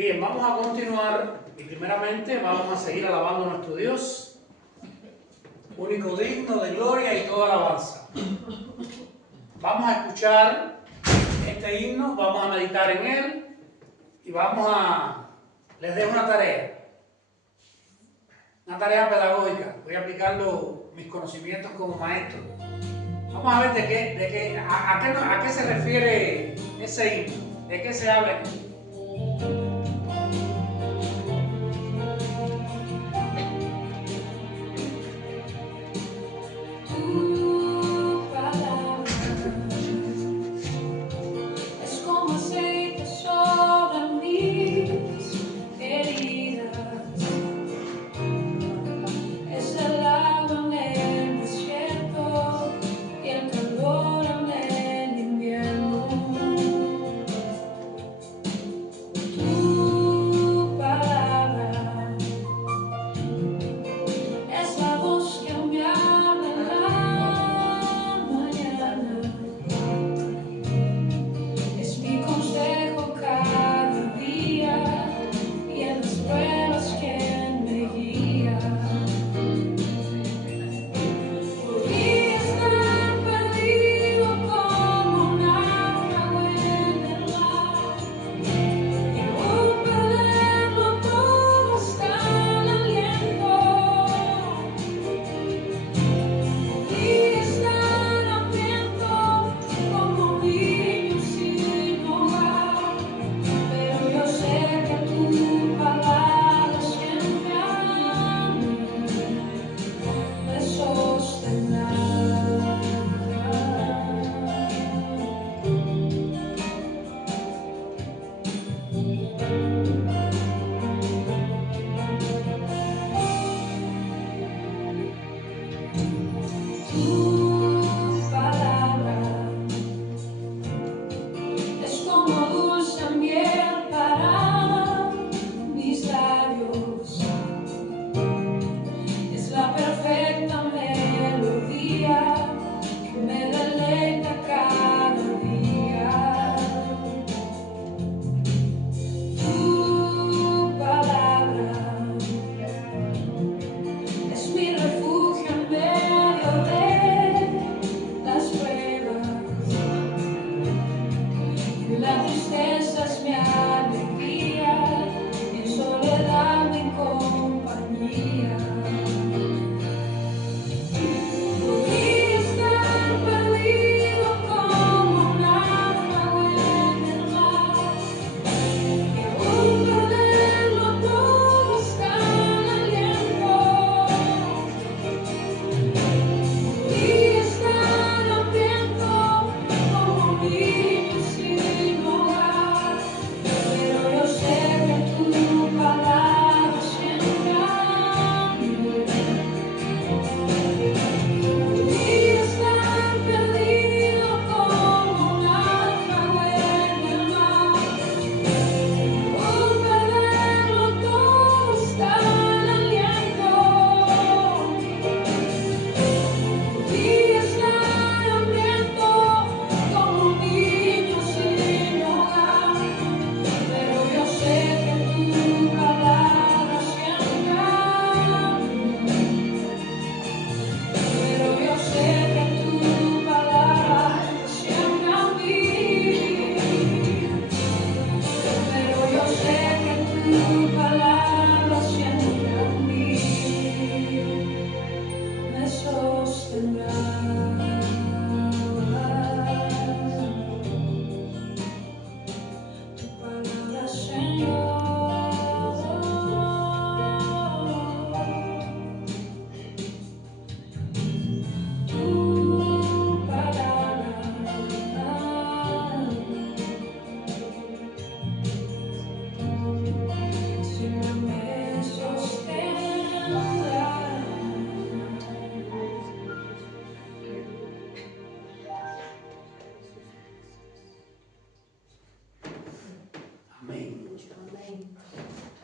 Bien, vamos a continuar y primeramente vamos a seguir alabando a nuestro Dios, único digno de gloria y toda alabanza. Vamos a escuchar este himno, vamos a meditar en él y les dejo una tarea pedagógica. Voy a aplicar mis conocimientos como maestro. Vamos a ver a qué se refiere ese himno, de qué se habla aquí.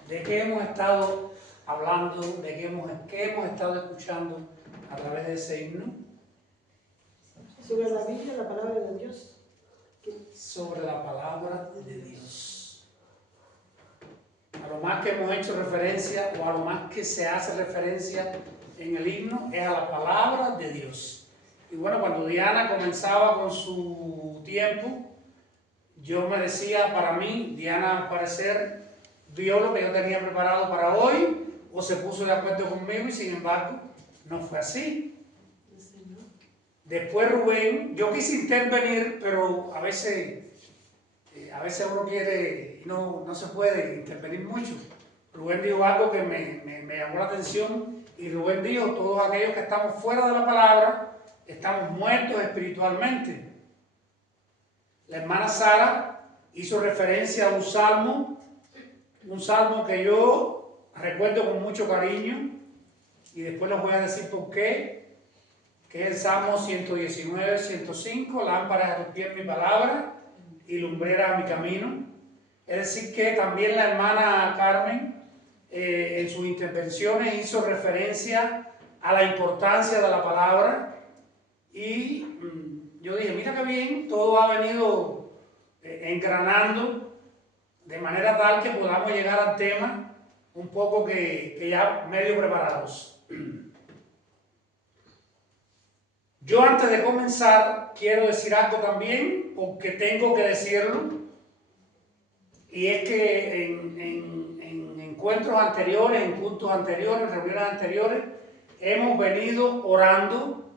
¿De qué hemos estado hablando? ¿Qué hemos estado escuchando a través de ese himno? Sobre la Biblia, la palabra de Dios. Sobre la palabra de Dios. a lo más que hemos hecho referencia o a lo más que se hace referencia en el himno es a la palabra de Dios. Y bueno, cuando Diana comenzaba con su tiempo, yo me decía, para mí, Diana al parecer vio lo que yo tenía preparado para hoy o se puso de acuerdo conmigo y sin embargo no fue así. Después Rubén, yo quise intervenir, pero a veces uno quiere y no se puede intervenir mucho. Rubén dijo algo que me llamó la atención y Rubén dijo, todos aquellos que estamos fuera de la palabra estamos muertos espiritualmente. La hermana Sara hizo referencia a un salmo que yo recuerdo con mucho cariño y después les voy a decir por qué, que es el Salmo 119, 105, lámpara a tus pies mi palabra y lumbrera a mi camino. Es decir que también la hermana Carmen en sus intervenciones hizo referencia a la importancia de la palabra y yo dije, mira qué bien, todo ha venido engranando de manera tal que podamos llegar al tema un poco que ya medio preparados. Yo antes de comenzar quiero decir algo también, porque tengo que decirlo, y es que en encuentros anteriores, en cultos anteriores, reuniones anteriores, hemos venido orando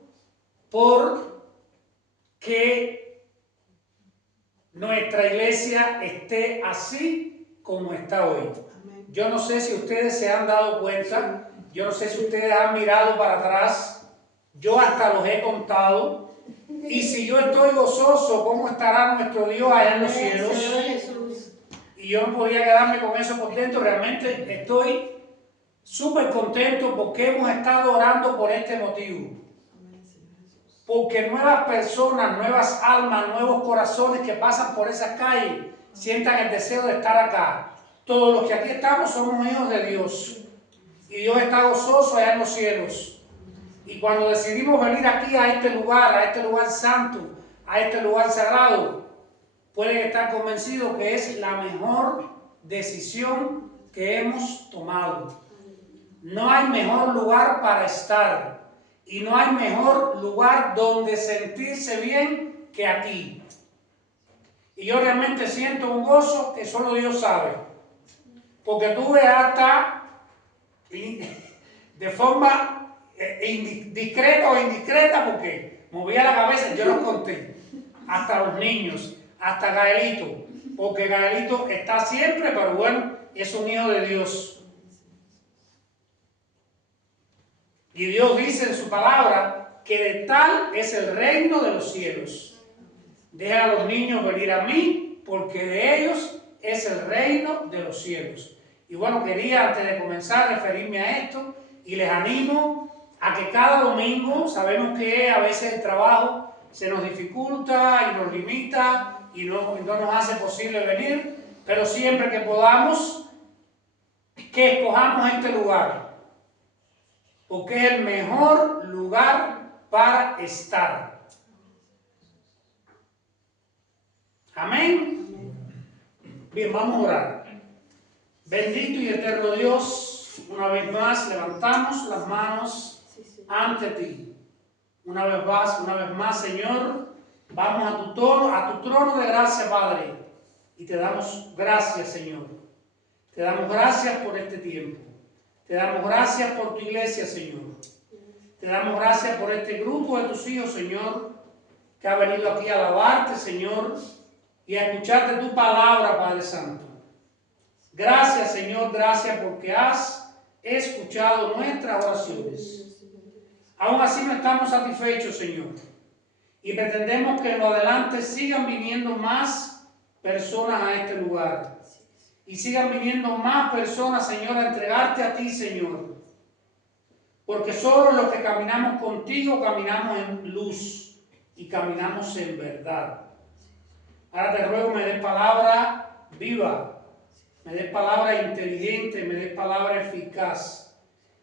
por que nuestra iglesia esté así como está hoy. Yo no sé si ustedes se han dado cuenta, yo no sé si ustedes han mirado para atrás, yo hasta los he contado, y si yo estoy gozoso, ¿cómo estará nuestro Dios allá en los cielos? Y yo no podía quedarme con eso por dentro, realmente estoy súper contento porque hemos estado orando por este motivo. Porque nuevas personas, nuevas almas, nuevos corazones que pasan por esas calles sientan el deseo de estar acá. Todos los que aquí estamos somos hijos de Dios. Y Dios está gozoso allá en los cielos. Y cuando decidimos venir aquí a este lugar santo, a este lugar sagrado, pueden estar convencidos que es la mejor decisión que hemos tomado. No hay mejor lugar para estar y no hay mejor lugar donde sentirse bien que aquí. Y yo realmente siento un gozo que solo Dios sabe, porque tuve hasta de forma discreta o indiscreta, porque movía la cabeza, yo los conté, hasta los niños, hasta Gaelito, porque Gaelito está siempre, pero bueno, es un hijo de Dios. Y Dios dice en su palabra que de tal es el reino de los cielos. Deja a los niños venir a mí, porque de ellos es el reino de los cielos. Y bueno, quería antes de comenzar referirme a esto y les animo a que cada domingo, sabemos que a veces el trabajo se nos dificulta y nos limita y no nos hace posible venir, pero siempre que podamos, que escojamos este lugar, porque es el mejor lugar para estar. Amén. Bien, vamos a orar. Bendito y eterno Dios, una vez más levantamos las manos ante ti. Una vez más, Señor, vamos a tu trono de gracia, Padre, y te damos gracias, Señor. Te damos gracias por este tiempo. Te damos gracias por tu iglesia, Señor. Te damos gracias por este grupo de tus hijos, Señor, que ha venido aquí a alabarte, Señor, y a escucharte tu palabra, Padre Santo. Gracias, Señor, gracias porque has escuchado nuestras oraciones. Aún así no estamos satisfechos, Señor, y pretendemos que en lo adelante sigan viniendo más personas a este lugar y sigan viniendo más personas, Señor, a entregarte a ti, Señor, porque solo los que caminamos contigo caminamos en luz y caminamos en verdad. Ahora te ruego me des palabra viva, me des palabra inteligente, me des palabra eficaz,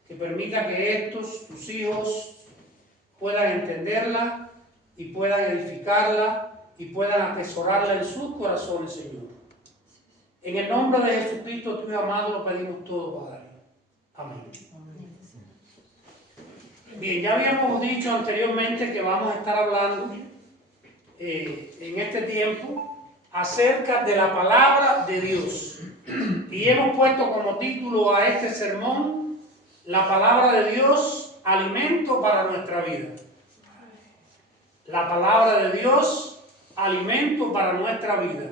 que permita que estos, tus hijos, puedan entenderla y puedan edificarla y puedan atesorarla en sus corazones, Señor. En el nombre de Jesucristo, tu amado, lo pedimos todo, Padre. Amén. Bien, ya habíamos dicho anteriormente que vamos a estar hablando en este tiempo acerca de la palabra de Dios. Y hemos puesto como título a este sermón, la palabra de Dios, alimento para nuestra vida. La palabra de Dios, alimento para nuestra vida.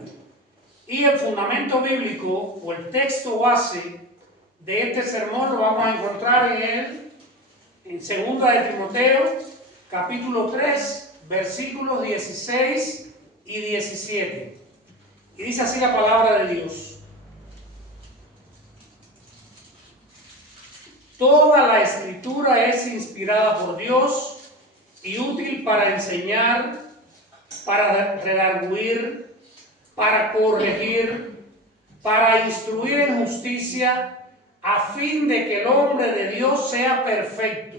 Y el fundamento bíblico o el texto base de este sermón lo vamos a encontrar en 2 de Timoteo, capítulo 3, versículos 16 y 17. Y dice así la palabra de Dios. Toda la escritura es inspirada por Dios y útil para enseñar, para redarguir, para corregir, para instruir en justicia, a fin de que el hombre de Dios sea perfecto,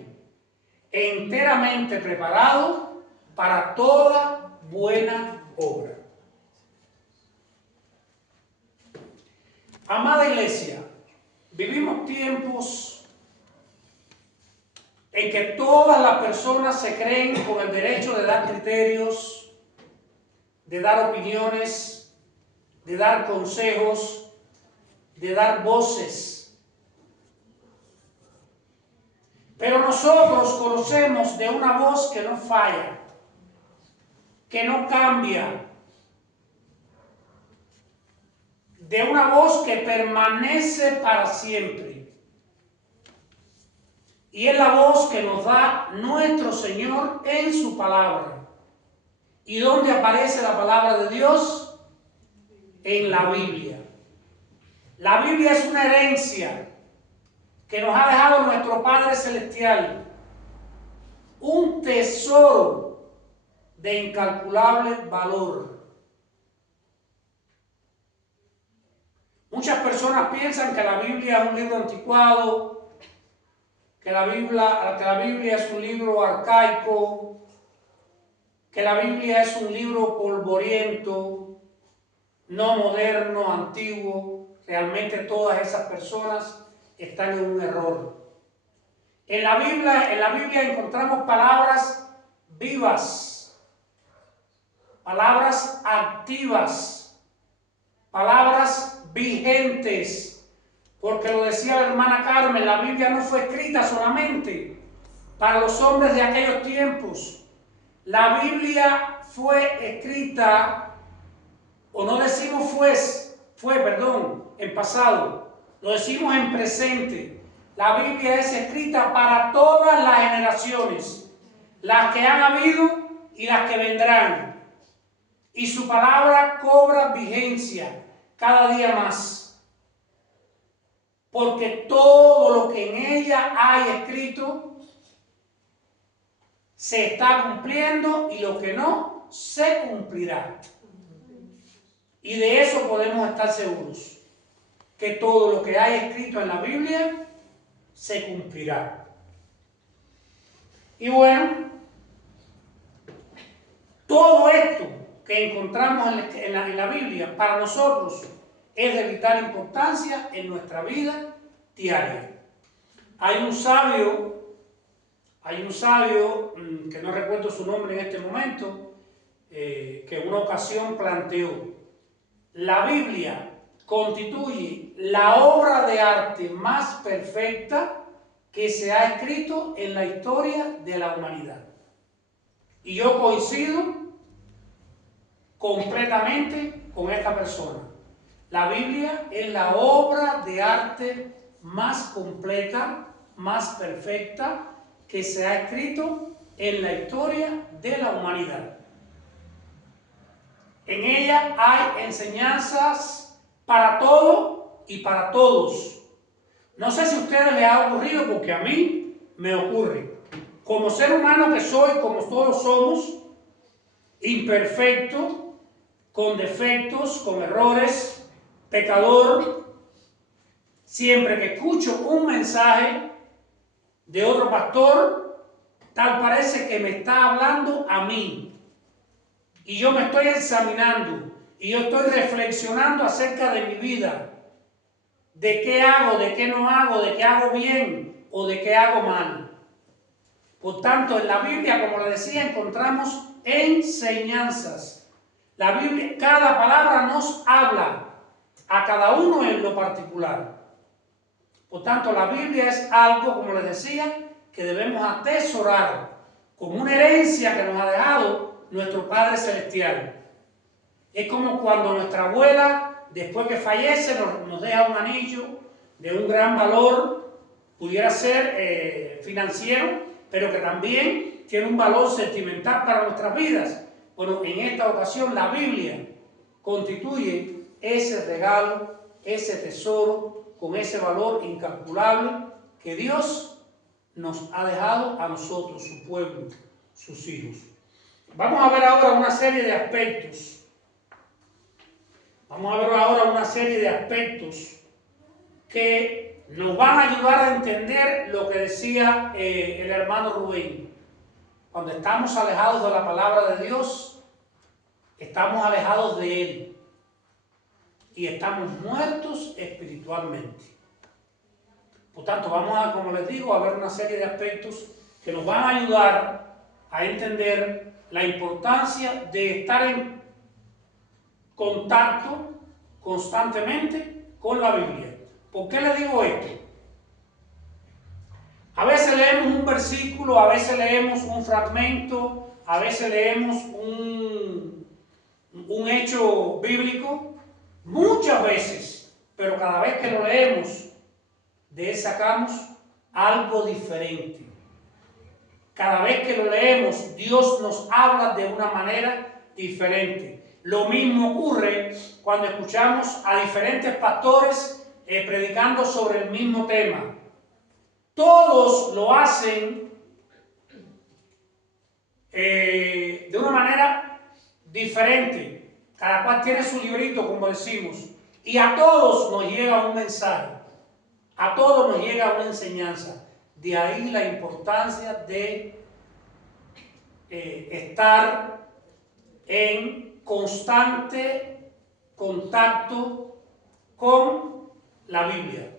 enteramente preparado para toda buena obra. Amada iglesia, vivimos tiempos en que todas las personas se creen con el derecho de dar criterios, de dar opiniones, de dar consejos, de dar voces. Pero nosotros conocemos de una voz que no falla, que no cambia, de una voz que permanece para siempre. Y es la voz que nos da nuestro Señor en su palabra. ¿Y dónde aparece la palabra de Dios? En la Biblia. La Biblia es una herencia que nos ha dejado nuestro Padre Celestial. Un tesoro de incalculable valor. Muchas personas piensan que la Biblia es un libro anticuado, que la Biblia es un libro arcaico, que la Biblia es un libro polvoriento, no moderno, antiguo. Realmente todas esas personas están en un error. En la Biblia encontramos palabras vivas, palabras activas, palabras vigentes, porque lo decía la hermana Carmen, la Biblia no fue escrita solamente para los hombres de aquellos tiempos. La Biblia fue escrita, o no decimos en pasado, lo decimos en presente. La Biblia es escrita para todas las generaciones, las que han habido y las que vendrán. Y su palabra cobra vigencia cada día más. Porque todo lo que en ella hay escrito se está cumpliendo y lo que no se cumplirá. Y de eso podemos estar seguros, que todo lo que hay escrito en la Biblia se cumplirá. Y bueno, todo esto que encontramos en la Biblia para nosotros es de vital importancia en nuestra vida diaria. Hay un sabio que no recuerdo su nombre en este momento, que en una ocasión planteó: la Biblia constituye la obra de arte más perfecta que se ha escrito en la historia de la humanidad. Y yo coincido completamente con esta persona. La Biblia es la obra de arte más completa, más perfecta que se ha escrito en la historia de la humanidad. En ella hay enseñanzas para todo y para todos. No sé si a ustedes les ha ocurrido, porque a mí me ocurre. Como ser humano que soy, como todos somos, imperfecto, con defectos, con errores, pecador, siempre que escucho un mensaje de otro pastor, tal parece que me está hablando a mí. Y yo me estoy examinando y yo estoy reflexionando acerca de mi vida, de qué hago, de qué no hago, de qué hago bien o de qué hago mal. Por tanto, en la Biblia, como le decía, encontramos enseñanzas. La Biblia, cada palabra nos habla a cada uno en lo particular. Por tanto, la Biblia es algo, como les decía, que debemos atesorar como una herencia que nos ha dejado nuestro Padre Celestial. Es como cuando nuestra abuela, después que fallece, nos deja un anillo de un gran valor, pudiera ser financiero, pero que también tiene un valor sentimental para nuestras vidas. Bueno, en esta ocasión la Biblia constituye ese regalo, ese tesoro, con ese valor incalculable que Dios nos ha dejado a nosotros, su pueblo, sus hijos. Vamos a ver ahora una serie de aspectos. Vamos a ver ahora una serie de aspectos que nos van a ayudar a entender lo que decía el hermano Rubén. Cuando estamos alejados de la palabra de Dios, estamos alejados de Él y estamos muertos espiritualmente. Por tanto, vamos a, como les digo, a ver una serie de aspectos que nos van a ayudar a entender la importancia de estar en contacto constantemente con la Biblia. ¿Por qué le digo esto? A veces leemos un versículo, a veces leemos un fragmento, a veces leemos un hecho bíblico, muchas veces, pero cada vez que lo leemos, de él sacamos algo diferente. Cada vez que lo leemos, Dios nos habla de una manera diferente. Lo mismo ocurre cuando escuchamos a diferentes pastores predicando sobre el mismo tema. Todos lo hacen de una manera diferente. Cada cual tiene su librito, como decimos. Y a todos nos llega un mensaje. A todos nos llega una enseñanza. De ahí la importancia de estar en constante contacto con la Biblia.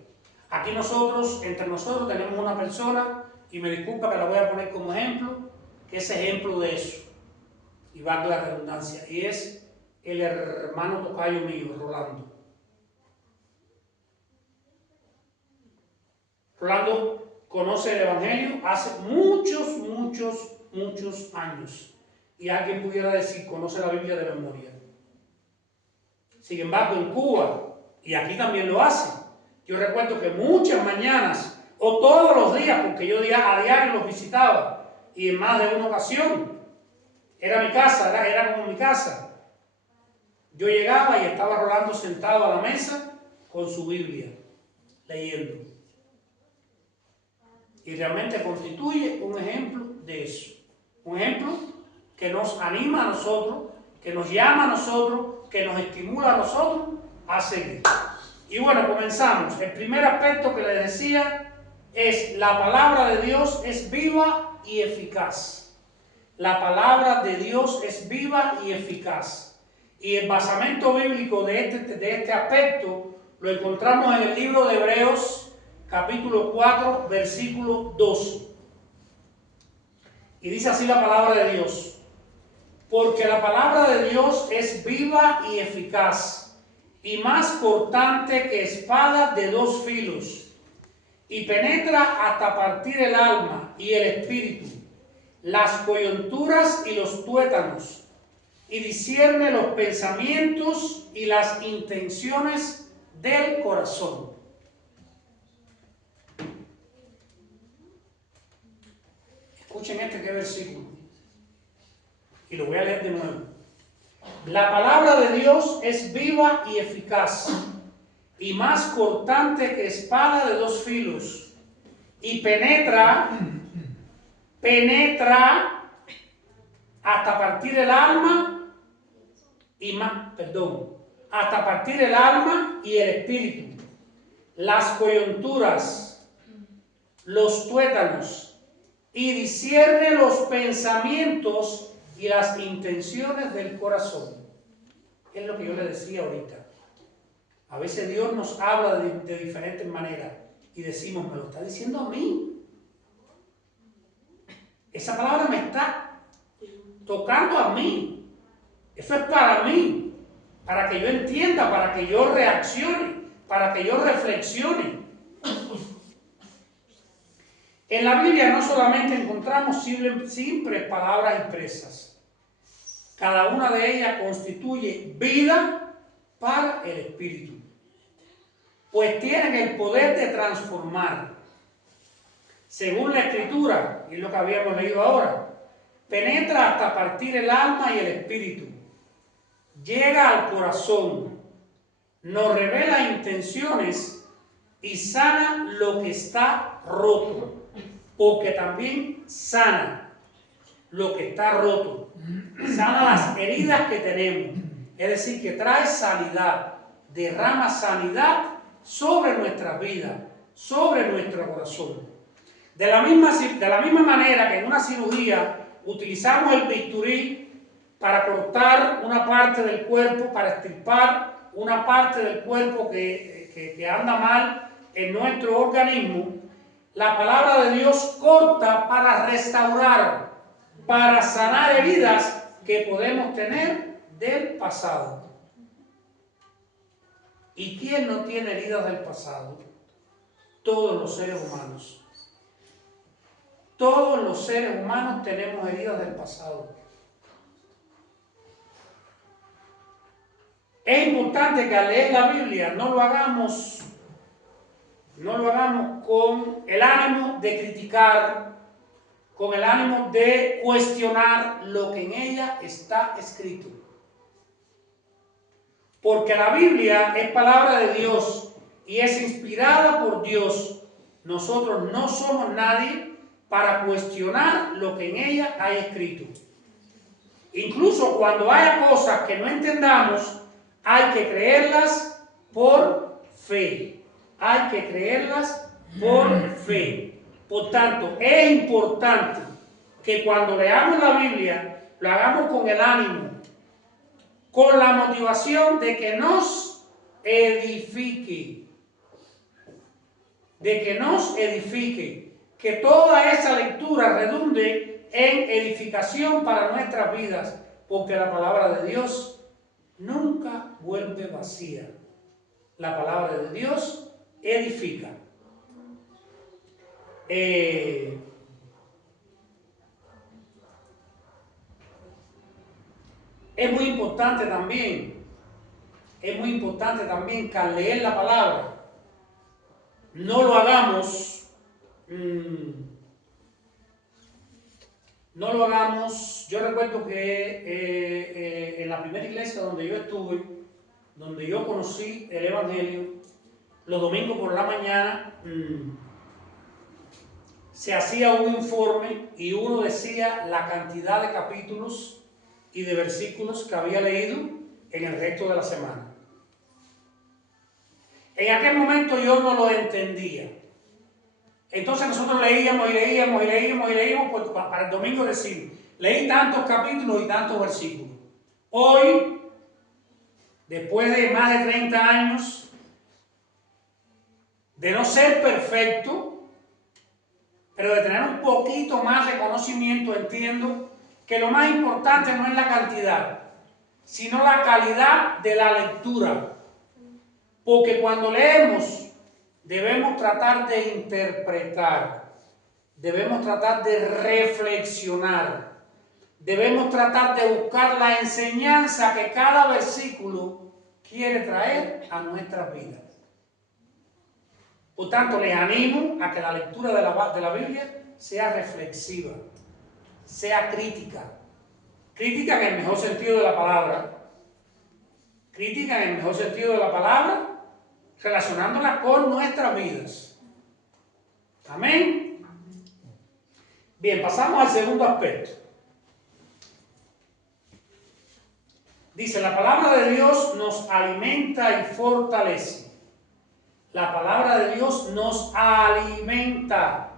Aquí nosotros, entre nosotros, tenemos una persona, y me disculpa que la voy a poner como ejemplo, que es ejemplo de eso, y valga la redundancia, y es el hermano tocayo mío, Rolando. Rolando conoce el Evangelio hace muchos años, y alguien pudiera decir, conoce la Biblia de memoria. Sin embargo, en Cuba, y aquí también lo hace. Yo recuerdo que muchas mañanas, o todos los días, porque yo a diario los visitaba, y en más de una ocasión, era mi casa, era como mi casa. Yo llegaba y estaba Rolando sentado a la mesa con su Biblia, leyendo. Y realmente constituye un ejemplo de eso. Un ejemplo que nos anima a nosotros, que nos llama a nosotros, que nos estimula a nosotros a seguir. Y bueno, comenzamos. El primer aspecto que les decía es la palabra de Dios es viva y eficaz. La palabra de Dios es viva y eficaz. Y el basamento bíblico de este aspecto lo encontramos en el libro de Hebreos, capítulo 4, versículo 12. Y dice así la palabra de Dios: porque la palabra de Dios es viva y eficaz, y más cortante que espada de dos filos, y penetra hasta partir el alma y el espíritu, las coyunturas y los tuétanos, y discierne los pensamientos y las intenciones del corazón. Escuchen qué versículo, y lo voy a leer de nuevo. La palabra de Dios es viva y eficaz, y más cortante que espada de dos filos, y penetra hasta partir el alma hasta partir el alma y el espíritu, las coyunturas, los tuétanos, y discierne los pensamientos y las intenciones del corazón. es lo que yo le decía ahorita. A veces Dios nos habla de diferentes maneras y decimos, me lo está diciendo a mí. Esa palabra me está tocando a mí. Eso es para mí, para que yo entienda, para que yo reaccione, para que yo reflexione. En la Biblia no solamente encontramos simples palabras expresas. Cada una de ellas constituye vida para el espíritu, pues tienen el poder de transformar. Según la Escritura, y es lo que habíamos leído ahora, penetra hasta partir el alma y el espíritu, llega al corazón, nos revela intenciones y sana lo que está roto, porque también sana lo que está roto, sana las heridas que tenemos, es decir, que trae sanidad, derrama sanidad sobre nuestras vidas, sobre nuestro corazón. De la misma manera que en una cirugía utilizamos el bisturí para cortar una parte del cuerpo, para extirpar una parte del cuerpo que anda mal en nuestro organismo, la palabra de Dios corta para restaurar, para sanar heridas que podemos tener del pasado. ¿Y quién no tiene heridas del pasado? Todos los seres humanos. Todos los seres humanos tenemos heridas del pasado. Es importante que al leer la Biblia no lo hagamos con el ánimo de criticar, con el ánimo de cuestionar lo que en ella está escrito. Porque la Biblia es palabra de Dios y es inspirada por Dios. Nosotros no somos nadie para cuestionar lo que en ella hay escrito. Incluso cuando haya cosas que no entendamos, hay que creerlas por fe. Hay que creerlas por fe. Por tanto, es importante que cuando leamos la Biblia, lo hagamos con el ánimo, con la motivación de que nos edifique. De que nos edifique. Que toda esa lectura redunde en edificación para nuestras vidas, porque la palabra de Dios nunca vuelve vacía. La palabra de Dios edifica. Es muy importante también que al leer la palabra no lo hagamos yo recuerdo que en la primera iglesia donde yo estuve, donde yo conocí el Evangelio, los domingos por la mañana se hacía un informe y uno decía la cantidad de capítulos y de versículos que había leído en el resto de la semana. En aquel momento yo no lo entendía. Entonces nosotros leíamos, pues para el domingo decir, leí tantos capítulos y tantos versículos. Hoy, después de más de 30 años, de no ser perfecto, pero de tener un poquito más de conocimiento, entiendo que lo más importante no es la cantidad, sino la calidad de la lectura. Porque cuando leemos, debemos tratar de interpretar, debemos tratar de reflexionar, debemos tratar de buscar la enseñanza que cada versículo quiere traer a nuestras vidas. Por tanto, les animo a que la lectura de la Biblia sea reflexiva, sea crítica. Crítica en el mejor sentido de la palabra. Crítica en el mejor sentido de la palabra, relacionándola con nuestras vidas. Amén. Bien, pasamos al segundo aspecto. Dice, la palabra de Dios nos alimenta y fortalece. La palabra de Dios nos alimenta.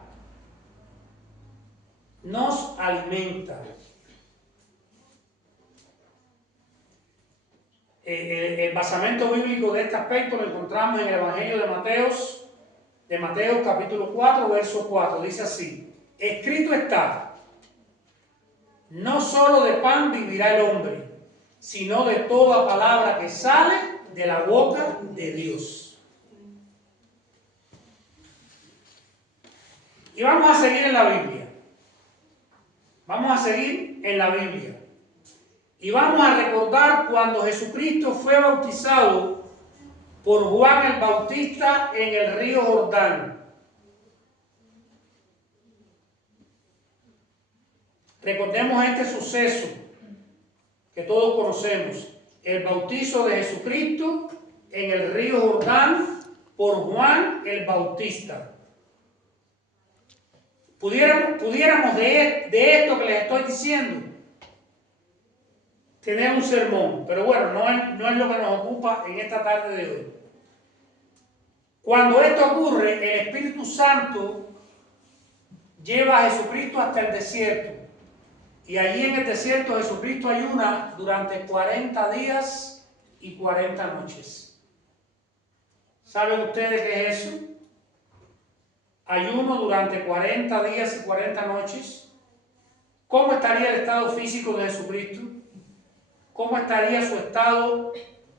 Nos alimenta. El basamento bíblico de este aspecto lo encontramos en el Evangelio de Mateo capítulo 4, verso 4. Dice así: escrito está, no solo de pan vivirá el hombre, sino de toda palabra que sale de la boca de Dios. Y vamos a seguir en la Biblia. Vamos a seguir en la Biblia. Y vamos a recordar cuando Jesucristo fue bautizado por Juan el Bautista en el río Jordán. Recordemos este suceso que todos conocemos, el bautizo de Jesucristo en el río Jordán por Juan el Bautista. Pudiéramos de esto que les estoy diciendo tener un sermón, pero bueno, no es lo que nos ocupa en esta tarde de hoy. Cuando esto ocurre, el Espíritu Santo lleva a Jesucristo hasta el desierto. Y allí en el desierto Jesucristo ayuna durante 40 días y 40 noches. ¿Saben ustedes qué es eso? Ayuno durante 40 días y 40 noches. ¿Cómo estaría el estado físico de Jesucristo? ¿Cómo estaría su estado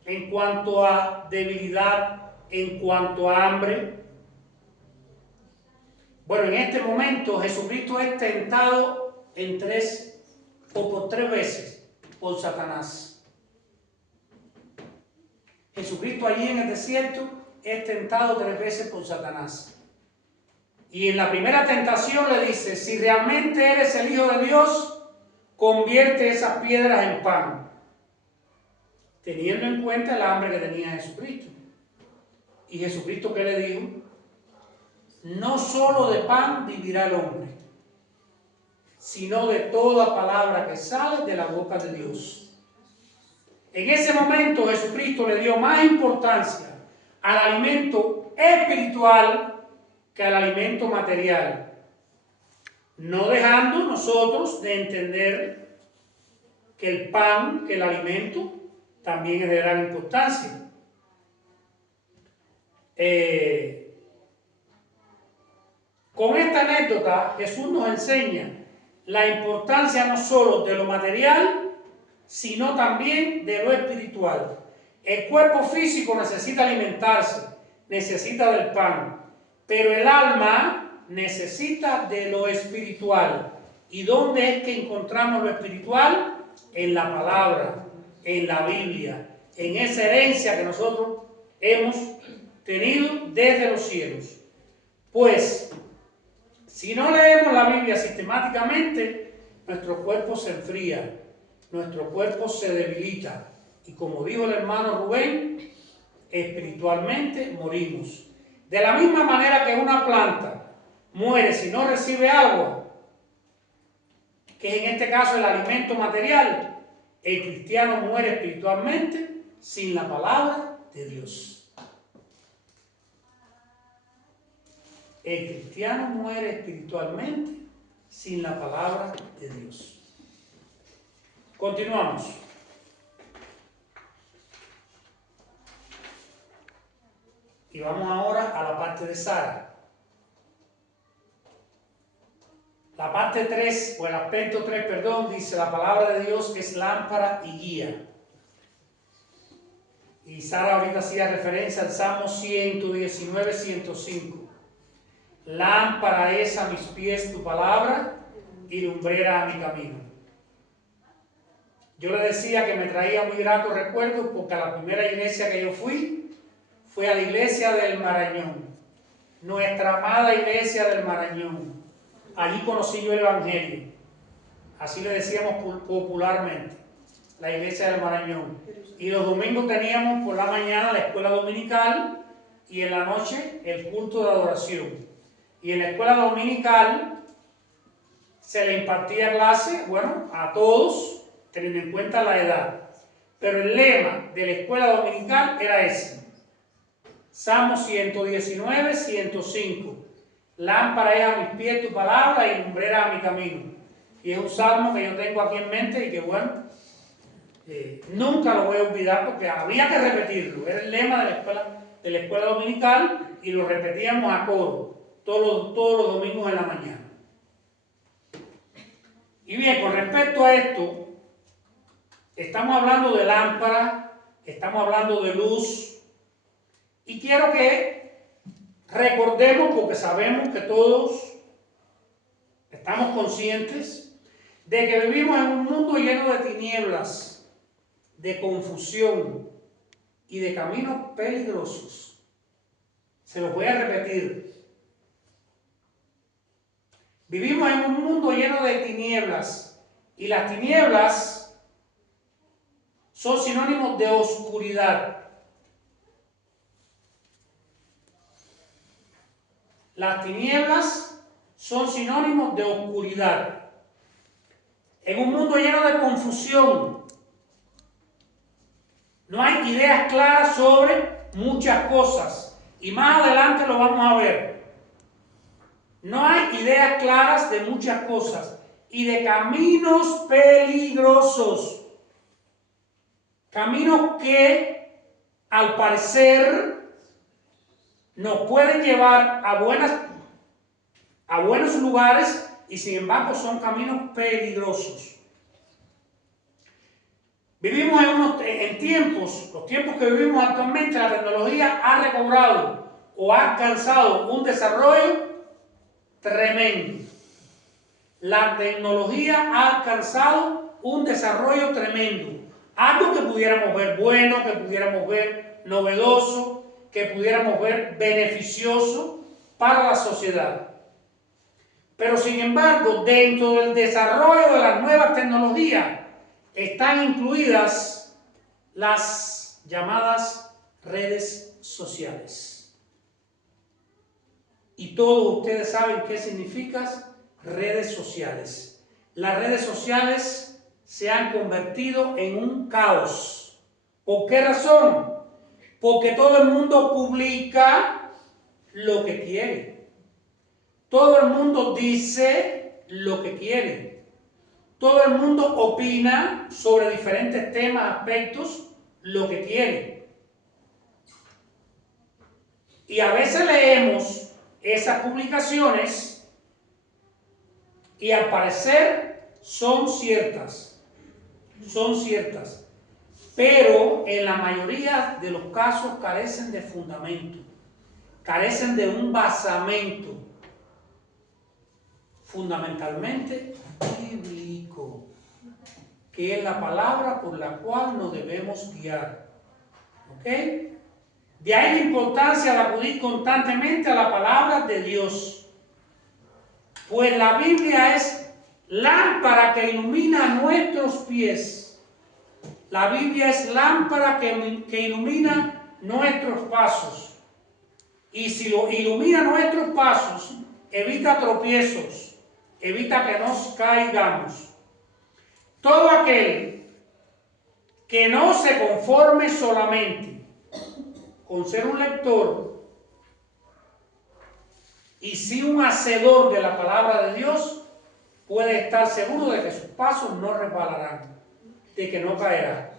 en cuanto a debilidad, en cuanto a hambre? Bueno, en este momento Jesucristo es tentado por tres veces por Satanás. Jesucristo allí en el desierto es tentado 3 veces por Satanás. Y en la primera tentación le dice: si realmente eres el Hijo de Dios, convierte esas piedras en pan. Teniendo en cuenta el hambre que tenía Jesucristo. Y Jesucristo, ¿qué le dijo? No solo de pan vivirá el hombre, sino de toda palabra que sale de la boca de Dios. En ese momento Jesucristo le dio más importancia al alimento espiritual que al alimento material, no dejando nosotros de entender que el pan, que el alimento, también es de gran importancia. Con esta anécdota Jesús nos enseña la importancia no solo de lo material, sino también de lo espiritual. El cuerpo físico necesita alimentarse, necesita del pan, pero el alma necesita de lo espiritual. ¿Y dónde es que encontramos lo espiritual? En la palabra, en la Biblia, en esa herencia que nosotros hemos tenido desde los cielos. Pues, si no leemos la Biblia sistemáticamente, nuestro cuerpo se enfría, nuestro cuerpo se debilita. Y como dijo el hermano Rubén, espiritualmente morimos. De la misma manera que una planta muere si no recibe agua, que es en este caso el alimento material, el cristiano muere espiritualmente sin la palabra de Dios. El cristiano muere espiritualmente sin la palabra de Dios. Continuamos. Y vamos ahora a la parte de Sara. La parte 3, o el aspecto 3, perdón, dice: la palabra de Dios es lámpara y guía. Y Sara ahorita hacía referencia al Salmo 119, 105. Lámpara es a mis pies tu palabra y lumbrera a mi camino. Yo le decía que me traía muy gratos recuerdos porque a la primera iglesia que yo fui fue a la iglesia del Marañón, nuestra amada iglesia del Marañón. Allí conocí yo el Evangelio, así le decíamos popularmente, la iglesia del Marañón. Y los domingos teníamos por la mañana la escuela dominical y en la noche el culto de adoración. Y en la escuela dominical se le impartía clase, bueno, a todos, teniendo en cuenta la edad. Pero el lema de la escuela dominical era ese: Salmo 119, 105. Lámpara es a mis pies tu palabra y lumbrera a mi camino. Y es un salmo que yo tengo aquí en mente y que, bueno, Nunca lo voy a olvidar porque había que repetirlo. Era el lema de la escuela dominical y lo repetíamos a coro todos los domingos en la mañana. Y bien, con respecto a esto, estamos hablando de lámpara, estamos hablando de luz, y quiero que recordemos, porque sabemos que todos estamos conscientes de que vivimos en un mundo lleno de tinieblas, de confusión y de caminos peligrosos. Se los voy a repetir. Vivimos en un mundo lleno de tinieblas, y las tinieblas son sinónimos de oscuridad. Las tinieblas son sinónimos de oscuridad. En un mundo lleno de confusión, no hay ideas claras sobre muchas cosas, y más adelante lo vamos a ver. No hay ideas claras de muchas cosas y de caminos peligrosos. Caminos que, al parecer, nos pueden llevar a buenos lugares y, sin embargo, son caminos peligrosos. Vivimos en tiempos, los tiempos que vivimos actualmente, la tecnología ha recobrado o ha alcanzado un desarrollo tremendo. La tecnología ha alcanzado un desarrollo tremendo. Algo que pudiéramos ver bueno, que pudiéramos ver novedoso, que pudiéramos ver beneficioso para la sociedad. Pero sin embargo, dentro del desarrollo de las nuevas tecnologías están incluidas las llamadas redes sociales. Y todos ustedes saben qué significan redes sociales. Las redes sociales se han convertido en un caos. ¿Por qué razón? Porque todo el mundo publica lo que quiere. Todo el mundo dice lo que quiere. Todo el mundo opina sobre diferentes temas, aspectos, lo que quiere. Y a veces leemos esas publicaciones y al parecer son ciertas, pero en la mayoría de los casos carecen de fundamento, carecen de un basamento fundamentalmente bíblico, que es la palabra por la cual nos debemos guiar. ¿Ok? De ahí la importancia de acudir constantemente a la palabra de Dios. Pues la Biblia es lámpara que ilumina nuestros pies. La Biblia es lámpara que ilumina nuestros pasos. Y si lo ilumina nuestros pasos, evita tropiezos, evita que nos caigamos. Todo aquel que no se conforme solamente con ser un lector y sí un hacedor de la palabra de Dios, puede estar seguro de que sus pasos no resbalarán, de que no caerá.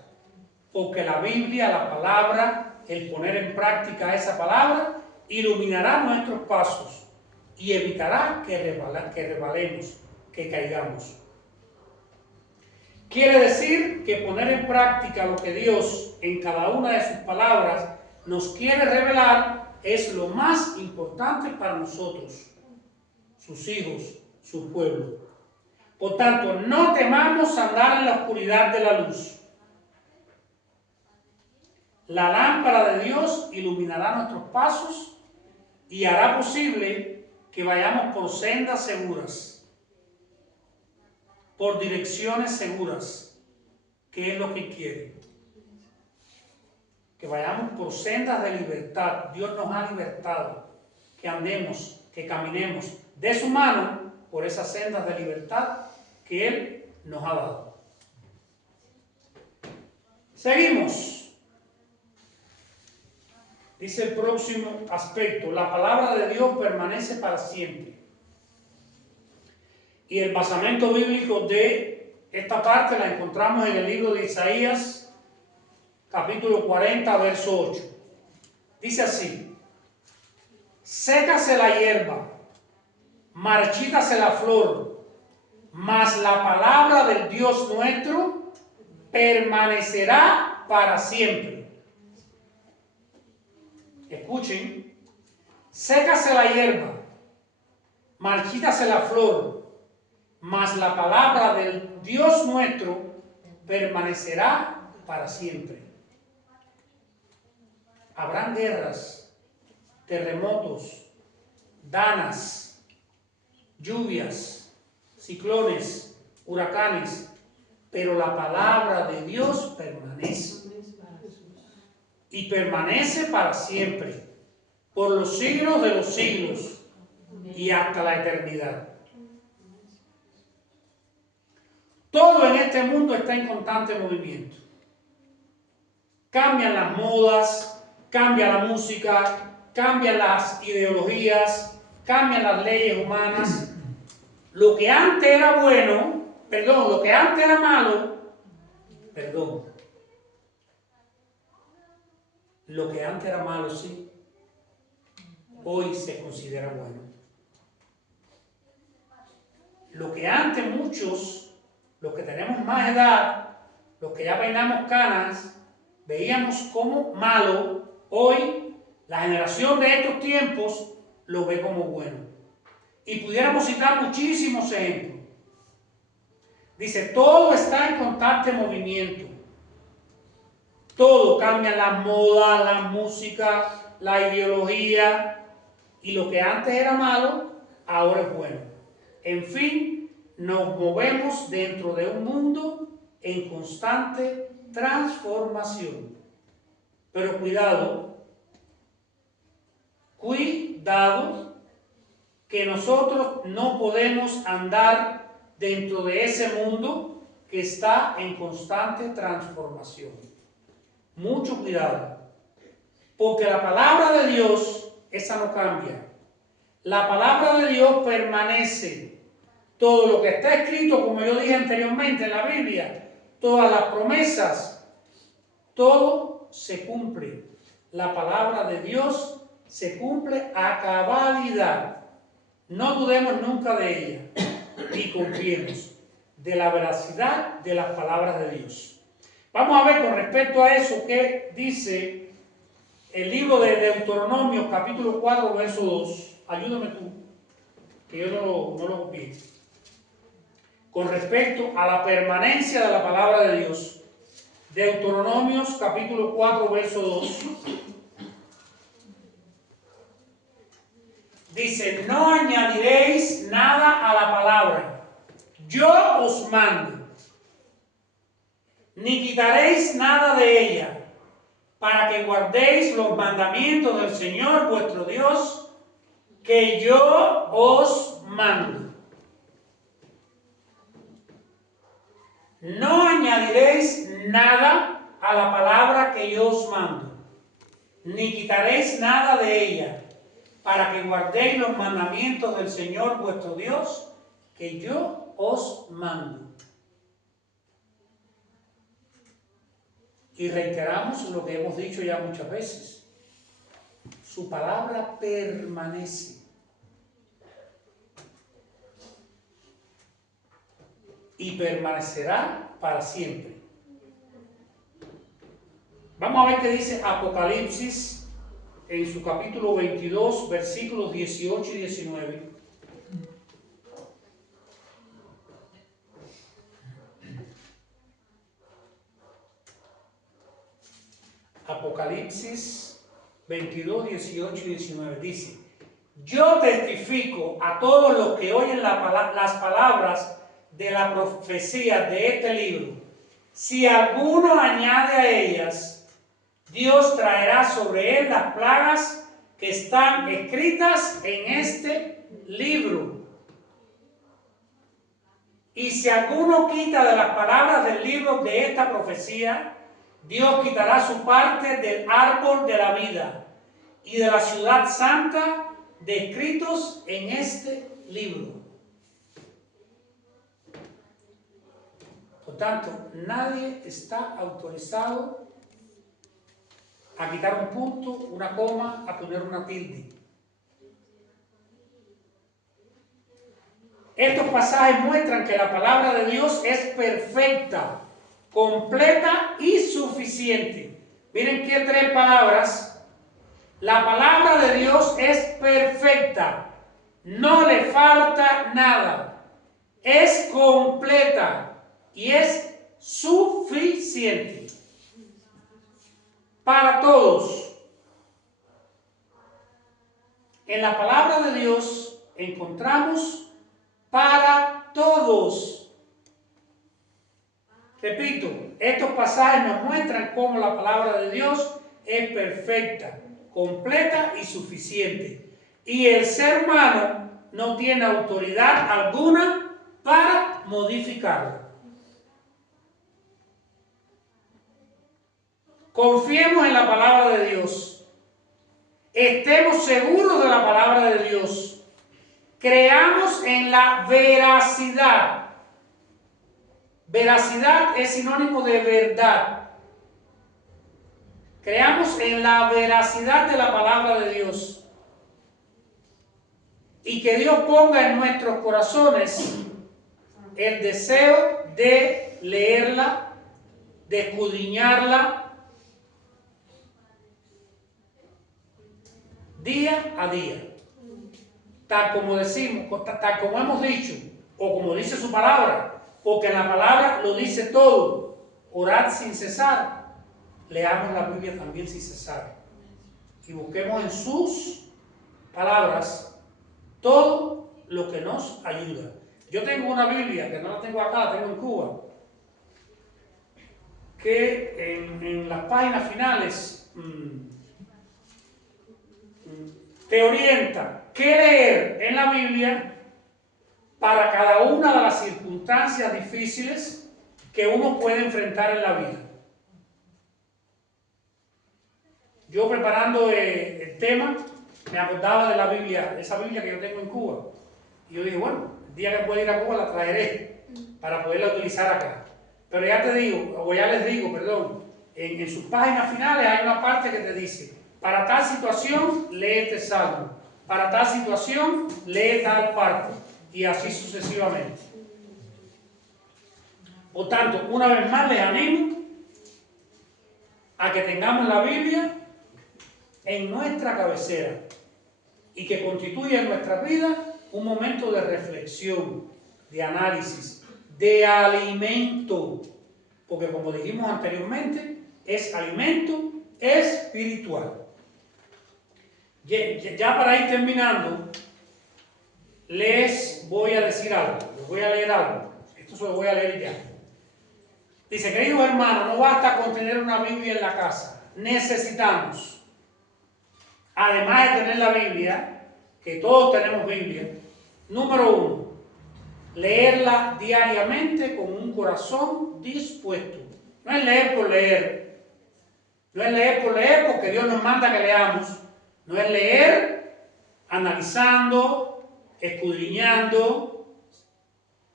Porque la Biblia, la palabra, el poner en práctica esa palabra, iluminará nuestros pasos y evitará que resbalemos, que caigamos. Quiere decir que poner en práctica lo que Dios en cada una de sus palabras nos quiere revelar es lo más importante para nosotros, sus hijos, su pueblo. Por tanto, no temamos andar en la oscuridad de la luz. La lámpara de Dios iluminará nuestros pasos y hará posible que vayamos por sendas seguras, por direcciones seguras, que es lo que quiere. Que vayamos por sendas de libertad. Dios nos ha libertado, que andemos, que caminemos de su mano por esas sendas de libertad que Él nos ha dado. Seguimos. Dice el próximo aspecto: la palabra de Dios permanece para siempre. Y el basamento bíblico de Esta parte la encontramos en el libro de Isaías, capítulo 40, verso 8. Dice así: sécase la hierba, marchítase la flor, mas la palabra del Dios nuestro permanecerá para siempre. Escuchen: sécase la hierba, marchítase la flor, mas la palabra del Dios nuestro permanecerá para siempre. Habrán guerras, terremotos, danas, lluvias, ciclones, huracanes, pero la palabra de Dios permanece. Y permanece para siempre, por los siglos de los siglos y hasta la eternidad. Todo en este mundo está en constante movimiento. Cambian las modas, cambia la música, cambian las ideologías, cambian las leyes humanas. Lo que antes era bueno, lo que antes era malo, lo que antes era malo, sí, hoy se considera bueno. Lo que antes muchos, los que tenemos más edad, los que ya peinamos canas, veíamos como malo, hoy la generación de estos tiempos lo ve como bueno. Y pudiéramos citar muchísimos ejemplos. Dice, todo está en constante movimiento. Todo cambia, las modas, la música, la ideología, y lo que antes era malo, ahora es bueno. En fin, nos movemos dentro de un mundo en constante transformación. Pero cuidado, que nosotros no podemos andar dentro de ese mundo que está en constante transformación. Mucho cuidado, porque la palabra de Dios, esa no cambia. La palabra de Dios permanece. Todo lo que está escrito, como yo dije anteriormente en la Biblia, todas las promesas, todo se cumple. La palabra de Dios se cumple a cabalidad. No dudemos nunca de ella y confiemos de la veracidad de las palabras de Dios. Vamos a ver con respecto a eso qué dice el libro de Deuteronomio, capítulo 4, verso 2. Ayúdame tú, que yo no lo copié. Con respecto a la permanencia de la palabra de Dios. Deuteronomios, capítulo 4, verso 2. Dice, no añadiréis nada a la palabra. Yo os mando. Ni quitaréis nada de ella, para que guardéis los mandamientos del Señor vuestro Dios, que yo os mando. No añadiréis nada a la palabra que yo os mando, ni quitaréis nada de ella, para que guardéis los mandamientos del Señor vuestro Dios, que yo os mando. Y reiteramos lo que hemos dicho ya muchas veces. Su palabra permanece. Y permanecerá para siempre. Vamos a ver qué dice Apocalipsis en su capítulo 22, versículos 18 y 19. Apocalipsis 22, 18 y 19 dice: yo testifico a todos los que oyen las palabras de la profecía de este libro. Si alguno añade a ellas, Dios traerá sobre él las plagas que están escritas en este libro. Y si alguno quita de las palabras del libro de esta profecía, Dios quitará su parte del árbol de la vida y de la ciudad santa descritos en este libro. Por tanto, nadie está autorizado a quitar un punto, una coma, a poner una tilde. Estos pasajes muestran que la palabra de Dios es perfecta, completa y suficiente. Miren qué tres palabras. La palabra de Dios es perfecta, no le falta nada, es completa y es suficiente para todos. En la palabra de Dios encontramos para todos. Repito, estos pasajes nos muestran cómo la palabra de Dios es perfecta, completa y suficiente. Y el ser humano no tiene autoridad alguna para modificarla. Confiemos en la palabra de Dios. Estemos seguros de la palabra de Dios. Creamos en la veracidad. Veracidad es sinónimo de verdad. Creamos en la veracidad de la palabra de Dios. Y que Dios ponga en nuestros corazones el deseo de leerla, de escudriñarla día a día. Tal como decimos, tal como hemos dicho, o como dice su palabra, porque la palabra lo dice todo. Orad sin cesar. Leamos la Biblia también sin cesar. Y busquemos en sus palabras todo lo que nos ayuda. Yo tengo una Biblia, que no la tengo acá, la tengo en Cuba, que en las páginas finales te orienta qué leer en la Biblia para cada una de las circunstancias difíciles que uno puede enfrentar en la vida. Yo preparando el tema, me acordaba de la Biblia, esa Biblia que yo tengo en Cuba. Y yo dije, bueno, el día que pueda ir a Cuba la traeré para poderla utilizar acá. Pero ya te digo, o ya les digo, perdón, en sus páginas finales hay una parte que te dice, para tal situación, lee este salmo. Para tal situación, lee tal parte. Y así sucesivamente. Por tanto, una vez más les animo a que tengamos la Biblia en nuestra cabecera y que constituya en nuestra vida un momento de reflexión, de análisis, de alimento, porque como dijimos anteriormente, es alimento espiritual. Ya para ir terminando, les voy a decir algo, les voy a leer algo, esto se lo voy a leer ya. Dice, queridos hermanos, no basta con tener una Biblia en la casa, necesitamos, además de tener la Biblia, que todos tenemos Biblia, número 1, leerla diariamente con un corazón dispuesto. No es leer por leer, no es leer por leer porque Dios nos manda que leamos, no es leer analizando, escudriñando,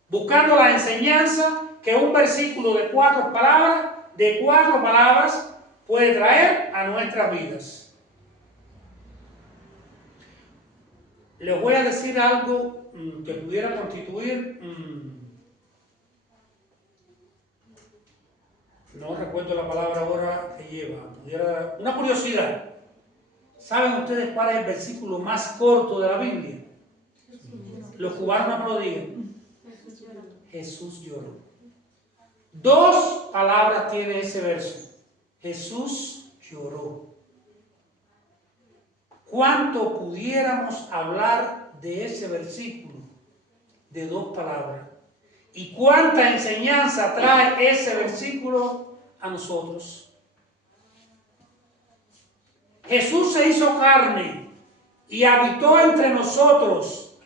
buscando la enseñanza que un versículo de cuatro palabras puede traer a nuestras vidas. Les voy a decir algo que pudiera constituir, no recuerdo la palabra ahora que lleva, una curiosidad. ¿Saben ustedes cuál es el versículo más corto de la Biblia? Los cubanos no lo digan. Jesús lloró. 2 palabras tiene ese verso. Jesús lloró. ¿Cuánto pudiéramos hablar de ese versículo? De 2 palabras. ¿Y cuánta enseñanza trae ese versículo a nosotros? Jesús se hizo carne y habitó entre nosotros,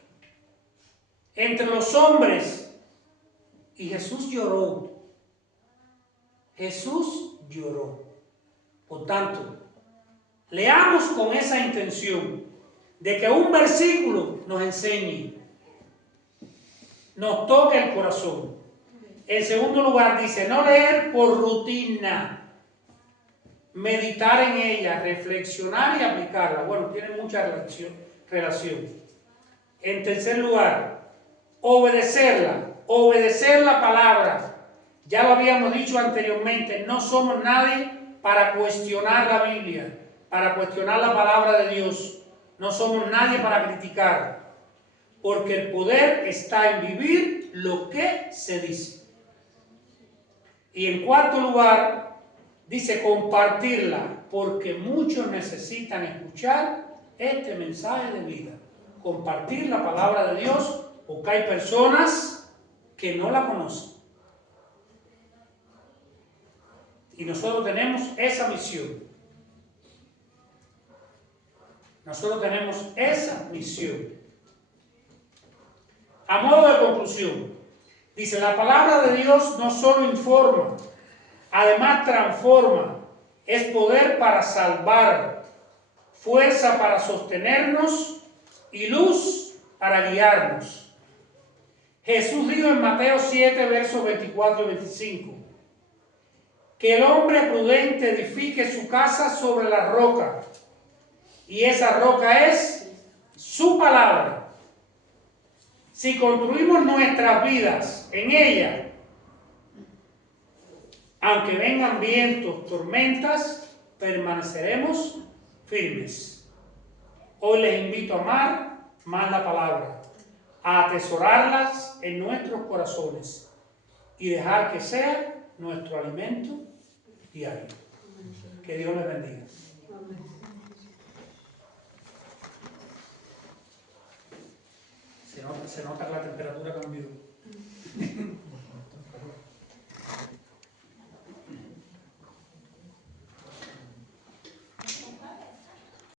entre los hombres, y Jesús lloró. Jesús lloró. Por tanto, leamos con esa intención de que un versículo nos enseñe, nos toque el corazón. En segundo lugar dice, no leer por rutina, meditar en ella, reflexionar y aplicarla. Bueno, tiene mucha relación. En tercer lugar, obedecerla, obedecer la palabra. Ya lo habíamos dicho anteriormente, no somos nadie para cuestionar la Biblia, para cuestionar la palabra de Dios. No somos nadie para criticar, porque el poder está en vivir lo que se dice. Y en cuarto lugar, dice compartirla, porque muchos necesitan escuchar este mensaje de vida. Compartir la palabra de Dios, porque hay personas que no la conocen. Y nosotros tenemos esa misión. Nosotros tenemos esa misión. A modo de conclusión, dice, la palabra de Dios no solo informa, además transforma, es poder para salvar, fuerza para sostenernos y luz para guiarnos. Jesús dijo en Mateo 7, versos 24 y 25, que el hombre prudente edifique su casa sobre la roca, y esa roca es su palabra. Si construimos nuestras vidas en ella, aunque vengan vientos, tormentas, permaneceremos firmes. Hoy les invito a amar más la palabra, a atesorarlas en nuestros corazones y dejar que sea nuestro alimento diario. Que Dios les bendiga. Se nota que la temperatura cambió.